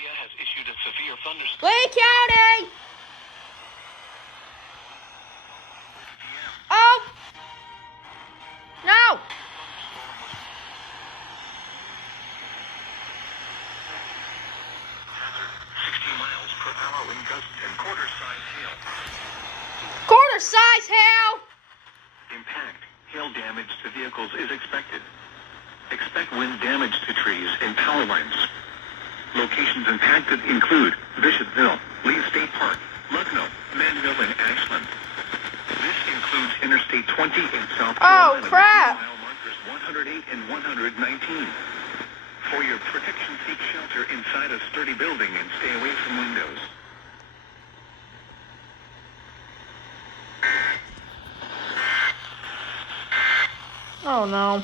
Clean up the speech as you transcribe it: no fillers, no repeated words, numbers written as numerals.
area has issued a severe thunderstorm. Lee County! Oh! No! 60 miles per hour wind gusts and quarter-size hail. Quarter-size hail! Impact. Hail damage to vehicles is expected. Expect wind damage to trees and power lines. Locations impacted include Bishopville, Lee State Park, Lucknow, Manville, and Ashland. This includes Interstate 20 in South Carolina. Oh, crap. Mile markers 108 and 119. For your protection, seek shelter inside a sturdy building and stay away from windows. Oh no.